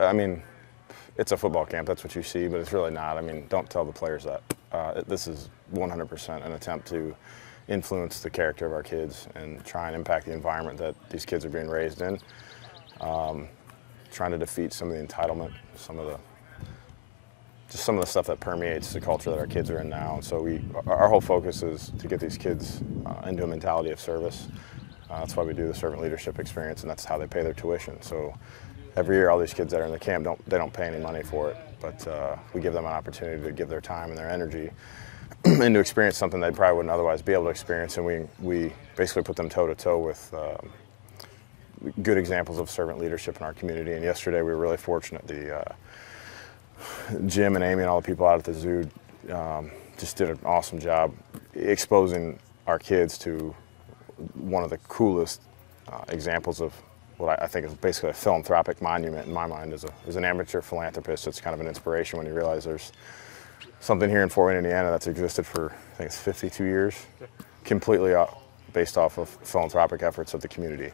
I mean, it's a football camp, that's what you see, but it's really not. I mean, don't tell the players that. This is 100% an attempt to influence the character of our kids and try and impact the environment that these kids are being raised in. Trying to defeat some of the entitlement, some of the stuff that permeates the culture that our kids are in now. And so our whole focus is to get these kids into a mentality of service. That's why we do the servant leadership experience, and that's how they pay their tuition. So every year, all these kids that are in the camp, they don't pay any money for it, but we give them an opportunity to give their time and their energy and to experience something they probably wouldn't otherwise be able to experience. And we basically put them toe-to-toe with good examples of servant leadership in our community. And yesterday, we were really fortunate. Jim and Amy and all the people out at the zoo just did an awesome job exposing our kids to one of the coolest examples of what I think is basically a philanthropic monument in my mind. As an amateur philanthropist, it's kind of an inspiration when you realize there's something here in Fort Wayne, Indiana that's existed for, I think it's 52 years, completely based off of philanthropic efforts of the community.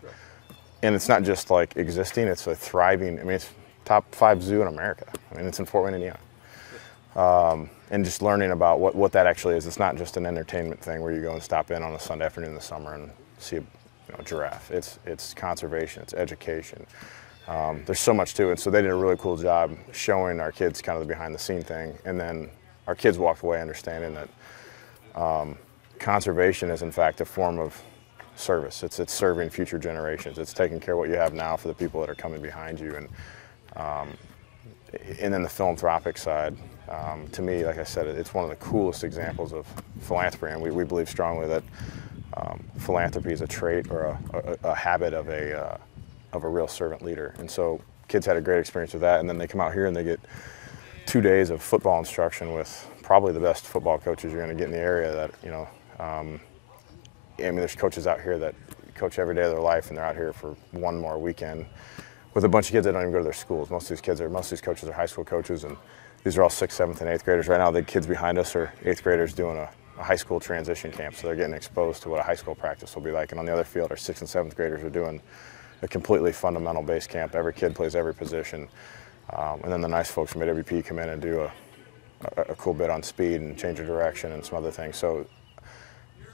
And it's not just like existing, it's a thriving, I mean, it's top 5 zoo in America. I mean, it's in Fort Wayne, Indiana. And just learning about what that actually is. It's not just an entertainment thing where you go and stop in on a Sunday afternoon in the summer and see a giraffe. It's conservation, it's education. There's so much to it. So they did a really cool job showing our kids kind of the behind the scene thing. And then our kids walked away understanding that conservation is in fact a form of service. It's serving future generations. It's taking care of what you have now for the people that are coming behind you. And then the philanthropic side, to me, like I said, it's one of the coolest examples of philanthropy, and we believe strongly that philanthropy is a trait or a habit of a real servant leader. And so kids had a great experience with that, and then they come out here and they get 2 days of football instruction with probably the best football coaches you're going to get in the area. That I mean, there's coaches out here that coach every day of their life, and they're out here for one more weekend with a bunch of kids that don't even go to their schools. Most of these coaches are high school coaches, and these are all 6th, 7th, and 8th graders. Right now, the kids behind us are 8th graders doing a high school transition camp, so they're getting exposed to what a high school practice will be like. And on the other field, our 6th and 7th graders are doing a completely fundamental base camp. Every kid plays every position. And then the nice folks from AWP come in and do a cool bit on speed and change of direction and some other things. So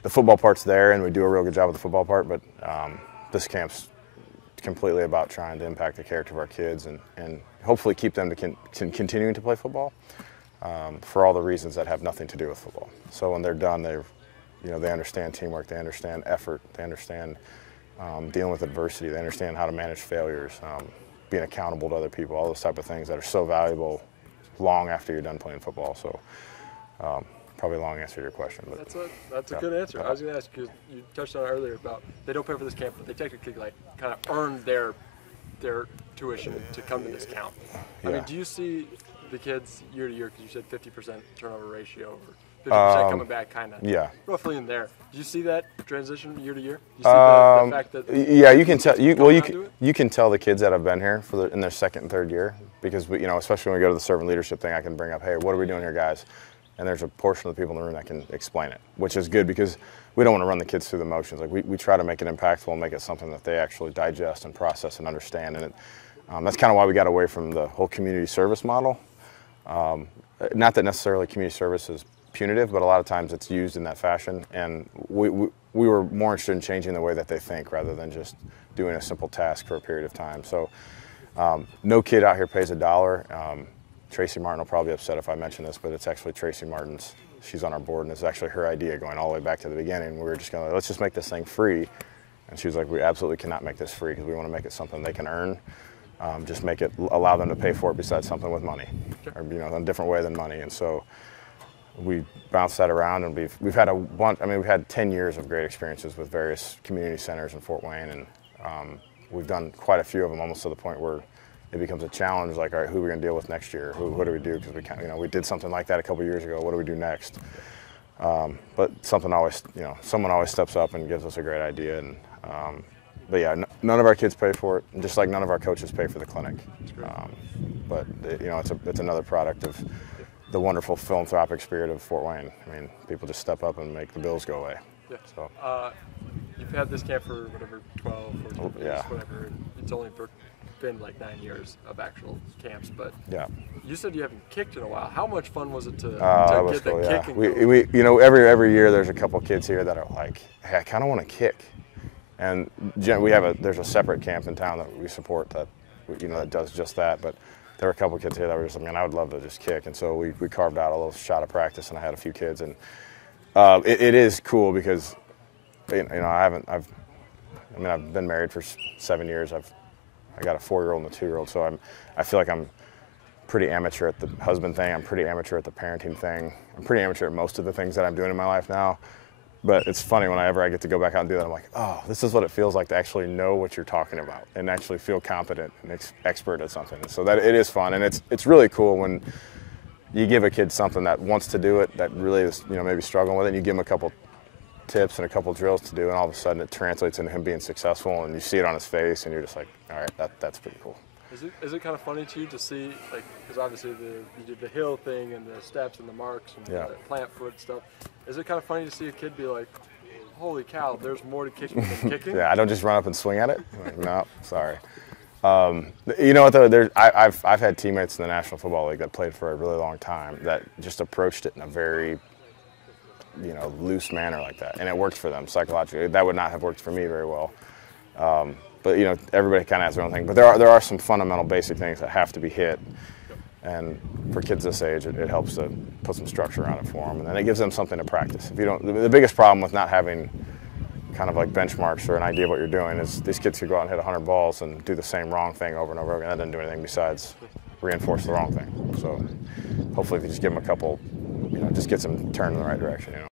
the football part's there, and we do a real good job with the football part, but this camp's completely about trying to impact the character of our kids and hopefully keep them to continuing to play football for all the reasons that have nothing to do with football. So when they're done, they understand teamwork, they understand effort, they understand dealing with adversity, they understand how to manage failures, being accountable to other people, all those type of things that are so valuable long after you're done playing football. So probably a long answer to your question. But that's a good answer. I was going to ask, because you touched on it earlier about they don't pay for this camp, but they technically kind of earn their tuition to come to this camp. I mean, do you see the kids year to year, because you said 50% turnover ratio, or 50% coming back kind of roughly in there. Do you see that transition year to year? Do you see the fact that you can tell you can tell the kids that have been here in their 2nd and 3rd year, because especially when we go to the servant leadership thing, I can bring up, hey, what are we doing here, guys? And there's a portion of the people in the room that can explain it, which is good because we don't want to run the kids through the motions. Like we try to make it impactful and make it something that they actually digest and process and understand. And that's kind of why we got away from the whole community service model. Not that necessarily community service is punitive, but a lot of times it's used in that fashion. And we were more interested in changing the way that they think rather than just doing a simple task for a period of time. So no kid out here pays $1. Tracy Martin will probably be upset if I mention this, but it's actually Tracy Martin's. She's on our board, and it's actually her idea going all the way back to the beginning. We were just going to, let's just make this thing free. And she was like, we absolutely cannot make this free because we want to make it something they can earn. Just allow them to pay for it besides something with money, or in a different way than money. And so we bounced that around, and we've had we've had 10 years of great experiences with various community centers in Fort Wayne, and we've done quite a few of them, almost to the point where it becomes a challenge. Like, all right, who are we going to deal with next year? What do we do? Because we did something like that a couple years ago. What do we do next? But someone always steps up and gives us a great idea. And but yeah, none of our kids pay for it, and just like none of our coaches pay for the clinic. But it's another product of the wonderful philanthropic spirit of Fort Wayne. I mean, people just step up and make the bills go away. Yeah. So you've had this camp for whatever 12, 14 years, whatever. It's only for been like 9 years of actual camps, but Yeah. you said you haven't kicked in a while. How much fun was it to That was get that cool, yeah. kicking? We you know, every year there's a couple kids here that are like, hey, I kind of want to kick, and there's a separate camp in town that we support that, you know, that does just that. But there were a couple kids here that were just like, man, I would love to just kick, and so we carved out a little shot of practice, and I had a few kids, and it is cool because, you know, I've been married for 7 years. I got a 4-year-old and a 2-year-old, so I feel like I'm pretty amateur at the husband thing. I'm pretty amateur at the parenting thing. I'm pretty amateur at most of the things that I'm doing in my life now. But it's funny whenever I get to go back out and do that, I'm like, oh, this is what it feels like to actually know what you're talking about and actually feel competent and expert at something. And so that it is fun, and it's really cool when you give a kid something that wants to do it, that really is, you know, maybe struggling with it, and you give him a couple tips and a couple drills to do, and all of a sudden it translates into him being successful, and you see it on his face, and you're just like, all right, that's pretty cool. Is it kind of funny to you to see, like, because obviously you did the hill thing and the steps and the marks and Yeah. the plant foot stuff. Is it kind of funny to see a kid be like, holy cow, there's more to kicking than kicking? Yeah, I don't just run up and swing at it. I'm like, no, sorry. You know what though? I've had teammates in the National Football League that played for a really long time that just approached it in a very, you know, loose manner like that, and it worked for them psychologically. That would not have worked for me very well. But you know, everybody kind of has their own thing. But there are some fundamental, basic things that have to be hit, and for kids this age, it helps to put some structure around it for them, and then it gives them something to practice. If you don't, the biggest problem with not having kind of like benchmarks or an idea of what you're doing is these kids could go out and hit 100 balls and do the same wrong thing over and over again. That doesn't do anything besides reinforce the wrong thing. So hopefully, if you just give them a couple, you know, just gets them turned in the right direction. You know.